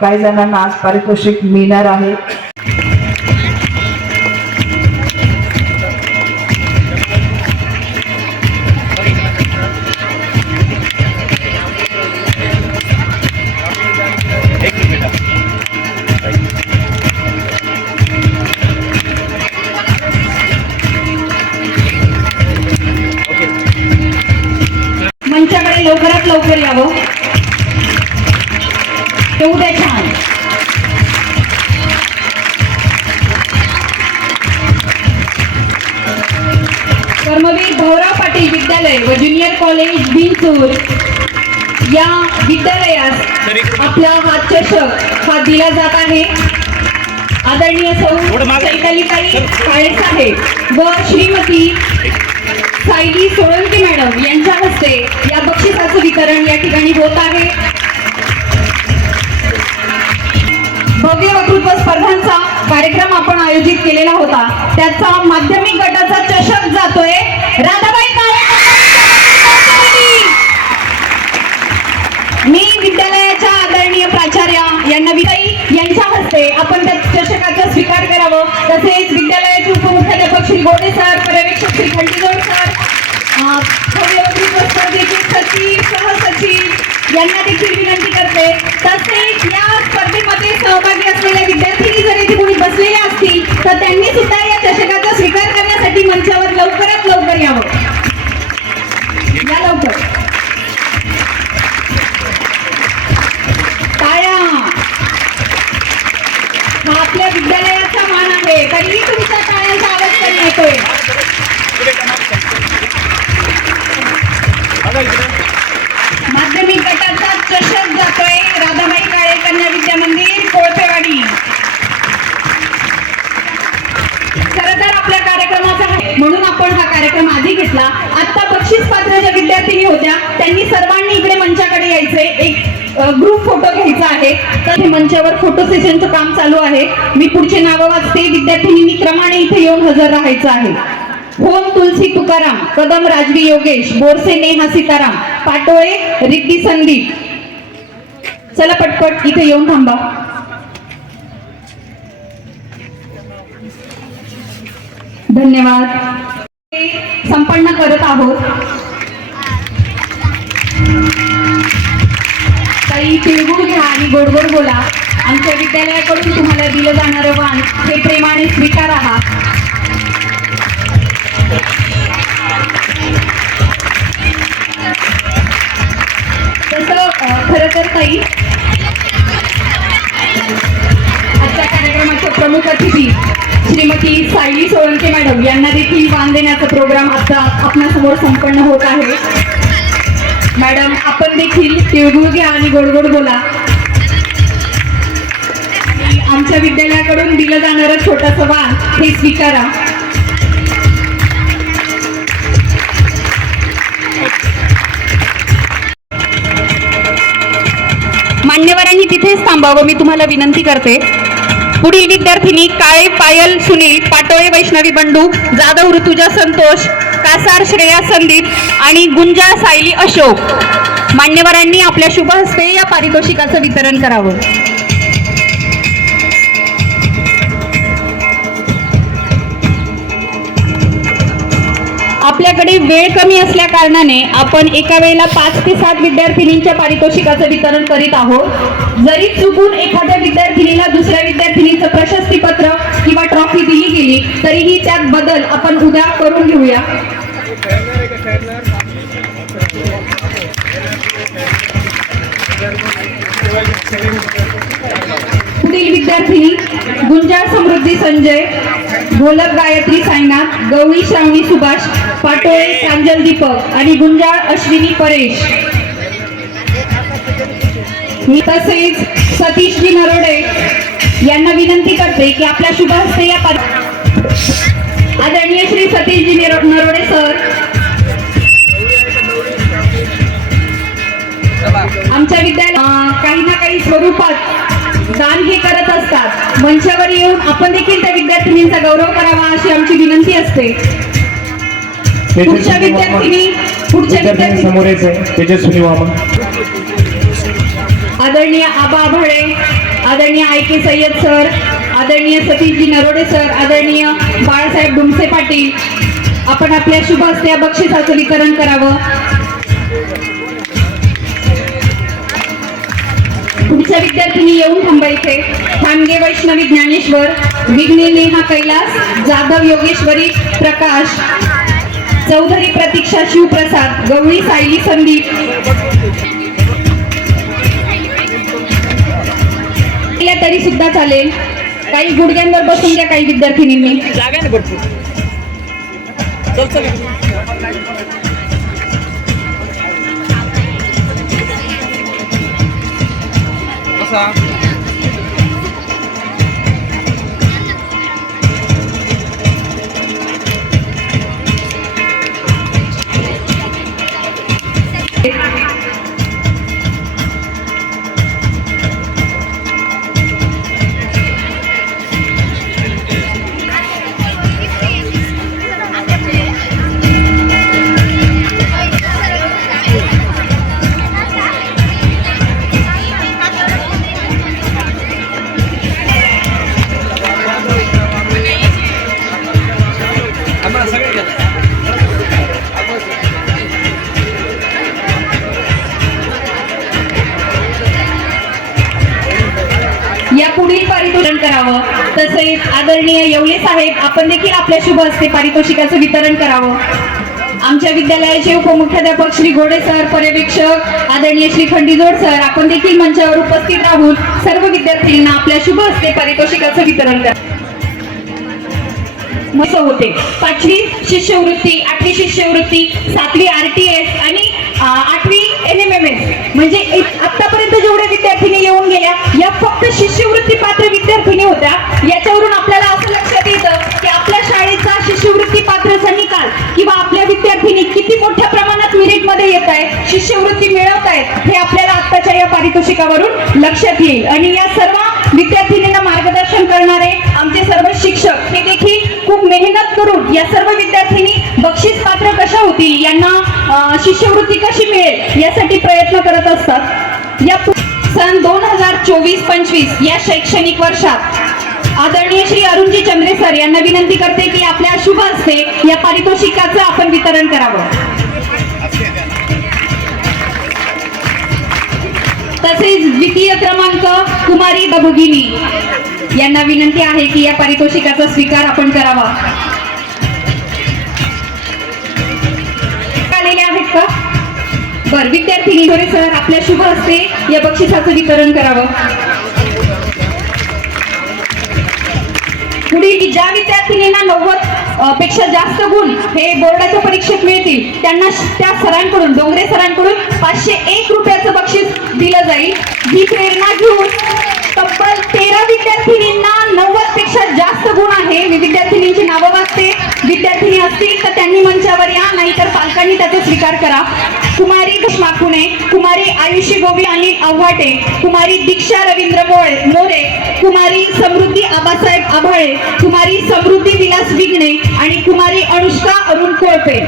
काही जणांना आज पारितोषिक मिळणार आहे. कॉलेज बिनचूर या विद्यालयास आपला हा चषक हा दिला जात आहे. आदरणीय सौ चैतालीताई काळे साहेब व श्रीमती सायली सोळंके मॅडम यांच्या हस्ते या बक्षिसाचं वितरण या ठिकाणी होत आहे. भव्य वक्तृत्व स्पर्धांचा कार्यक्रम आपण आयोजित केलेला होता. त्याचा माध्यमिक गटाचा चषक जातोय. राधाबाई काळे मी विद्यालयाच्या आदरणीय प्राचार्य यांना विदाई. यांच्या हस्ते आपण त्या चषकाचा स्वीकार करावं. तसेच विद्यालयाचे उपमुख्याध्यापक श्री गोडे सर पर्यवेक्षक श्री खंडीजोड सर स्पर्धेचे सचिव सहसचिव यांना देखील विनंती करते. तसेच या स्पर्धेमध्ये सहभागी असलेल्या विद्यार्थ्यांनी जर इथे कोणी बसलेल्या असतील तर त्यांनी सुद्धा या माध्यमिक गटाचा चषक जातोय राधाबाई काळे कन्या विद्या मंदिर कोळपेवाडी. खर तर आपल्या कार्यक्रमाचा आहे. म्हणून आपण हा कार्यक्रम आधी घेतला. आता बक्षीस पात्र ज्या विद्यार्थिनी होत्या त्यांनी सर्वांनी इकडे मंचाकडे यायचे. एक ग्रुप फोटो घ्यायचा आहे. तर हे मंचावर फोटो सेशनचं काम चालू आहे. मी पुढचे नावं वाचते. विद्यार्थिनी क्रमाने इथे येऊन हजर राहायचं आहे. होम तुलसी तुकाराम कदम राजवी योगेश बोरसे नेहा सीताराम पाटोळे रिद्धी संदीप. चला पटपट इथे येऊन थांबा. धन्यवाद. संपन्न करत आहोत. काही तिळगुळ घ्या आणि गोडगोड बोला. आमच्या विद्यालयाकडून तुम्हाला दिलं जाणारं वाण हे प्रेमाने स्वीकारा. यांना देखील वाण देण्याचा प्रोग्राम आता आपणासमोर संपन्न होत आहे. मॅडम आपण देखील तिळगुळ घ्या आणि गोड गोड बोला. आमच्या विद्यालयाकडून दिलं जाणारं छोटंसं वाण हे स्वीकारा. मान्यवरांनी तिथेच थांबावं मी तुम्हाला विनंती करते. पुढील विद्यार्थिनी काळे पायल सुनील पाटोळे वैष्णवी बंडू जाधव ऋतुजा संतोष कासार श्रेया संदीप आणि गुंजा सायली अशोक. मान्यवरांनी आपल्या शुभ हस्ते या पारितोषिकाचं वितरण करावं. आपल्याकडे वेळ कमी असल्या कारणाने आपण एका वेळेला पाच ते सात विद्यार्थिनींच्या पारितोषिकाचं वितरण करीत आहोत. जरी चुकून एखाद्या विद्यार्थिनीला दुसऱ्या तरीही त्यात बदल आपण उद्या करून घेऊया. पुढील विद्यार्थी गुंजाळ समृद्धी संजय गोलक गायत्री साईनाथ गवळी श्रावणी सुभाष पाटोळे प्रांजल दीपक आणि गुंजाळ अश्विनी परेश. मी तसेच सतीशजी नरोडे यांना विनंती करते की आपल्या शुभ हस्ते या आदरणीय श्री सतीशजी निरो- नरोडे सर. आमच्या विद्यालय काही ना काही स्वरूपात दान हे करत असतात. मंचावर येऊन आपण देखील त्या विद्यार्थिनींचा गौरव करावा अशी आमची विनंती असते. पुढच्या विद्यार्थिनी पुढच्या विद्यार्थी आदरणीय आबा आभाळे आदरणीय आय के सय्यद सर आदरणीय सतीशजी नरोडे सर आदरणीय बाळासाहेब डुमसे पाटील आपण आपल्या शुभ हस्ते या बक्षिसाचं वितरण करावं. पुढच्या विद्यार्थ्यांनी येऊन थांबायचे खानगे वैष्णवी ज्ञानेश्वर विघ्ने नेहा कैलास जाधव योगेश्वरी प्रकाश चौधरी प्रतीक्षा शिवप्रसाद गवळी सायली संदीप. तरी सुद्धा चालेल. काही गुडघ्यांवर बसून घ्या काही विद्यार्थिनींनी. जागा ना भरपूर. चल चल. कसा या पुढील पारितोषण करावं. तसेच आदरणीय येवले साहेब आपण देखील आपल्या शुभ हस्ते पारितोषिकाचं वितरण करावं. आमच्या विद्यालयाचे उपमुख्याध्यापक श्री घोडे सर पर्यवेक्षक आदरणीय श्री खंडीजोड सर आपण देखील मंचावर उपस्थित राहून सर्व विद्यार्थ्यांना आपल्या शुभ हस्ते पारितोषिकाचं वितरण करा. होते. पाचवी शिष्यवृत्ती आठवी शिष्यवृत्ती सातवी आर टी एस आणि आठवी एन एम एम एस म्हणजे आतापर्यंत जेवढ्या विद्यार्थिनी येऊन गेल्या या फक्त शिष्यवृत्ती पात्र विद्यार्थिनी होत्या. याच्यावरून आपल्याला असं लक्षात येतं की आपल्या शाळेचा शिष्यवृत्ती पात्रचा निकाल किंवा आपल्या विद्यार्थिनी किती मोठ्या प्रमाणात मेरिटमध्ये येत आहे शिष्यवृत्ती मिळवत आहेत हे आपल्याला आत्ताच्या या पारितोषिकावरून लक्षात येईल. आणि या सर्व विद्यार्थिनींना मार्गदर्शन करणारे आमचे सर्व शिक्षक हे देखील खूप मेहनत करून या सर्व विद्यार्थिनी बक्षीस पात्र कशा होतील यांना शिष्यवृत्ती कशी मिळेल यासाठी प्रयत्न करत असतात. या सन दोन हजार चोवीस पंचवीस या शैक्षणिक वर्षात आदरणीय श्री अरुणजी चंद्रे सर यांना विनंती करते की आपल्या शुभ हस्ते या पारितोषिकाचं आपण वितरण करावं. तसेच द्वितीय क्रमांक कुमारी दबुगिनी यांना विनंती आहे की या पारितोषिकाचा स्वीकार आपण करावा. बर विद्यार्थी निघोरे सर आपल्या शुभ हस्ते या बक्षिसाचं वितरण करावं. पुढील ज्या विद्यार्थिनींना नव्वदपेक्षा जास्त गुण हे बोर्डाच्या परीक्षेत मिळतील त्यांना त्या सरांकडून डोंगरे सरांकडून पाचशे एक रुपयाचं बक्षीस दिलं जाईल. ही प्रेरणा घेऊन तब्बल तेरा विद्यार्थिनींना नव्वदपेक्षा जास्त गुण आहे. मी विद्यार्थिनींची नावं वाचते. विद्यार्थिनी असतील तर त्यांनी मंचावर या नाहीतर पालकांनी त्याचा स्वीकार करा. कुमारी माकुणे कुमारी आयुषी गोबी अनिल आव्हाटे कुमारी दीक्षा रवींद्र मोळे मोरे कुमारी समृद्धी आबासाहेब आभाळे कुमारी समृद्धी विलास विघ्ने आणि कुमारी अनुष्का अरुण कोळपे.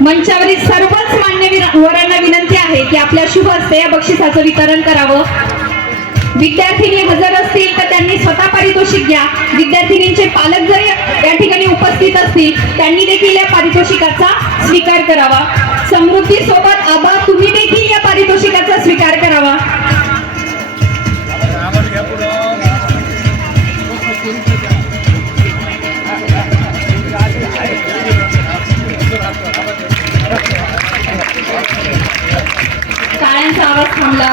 मंचावरील सर्वच मान्य वरांना विनंती आहे की आपल्या शुभ हस्ते या बक्षिसाचं वितरण करावं. विद्यार्थिनी हजर असतील तर त्यांनी स्वतः पारितोषिक घ्या. विद्यार्थिनींचे पालक जर या ठिकाणी उपस्थित असतील त्यांनी देखील या पारितोषिकाचा स्वीकार करावा. समृद्धी सोबत आबा तुम्ही देखील या पारितोषिकाचा स्वीकार करावा. टाळ्यांचा आवाज थांबला.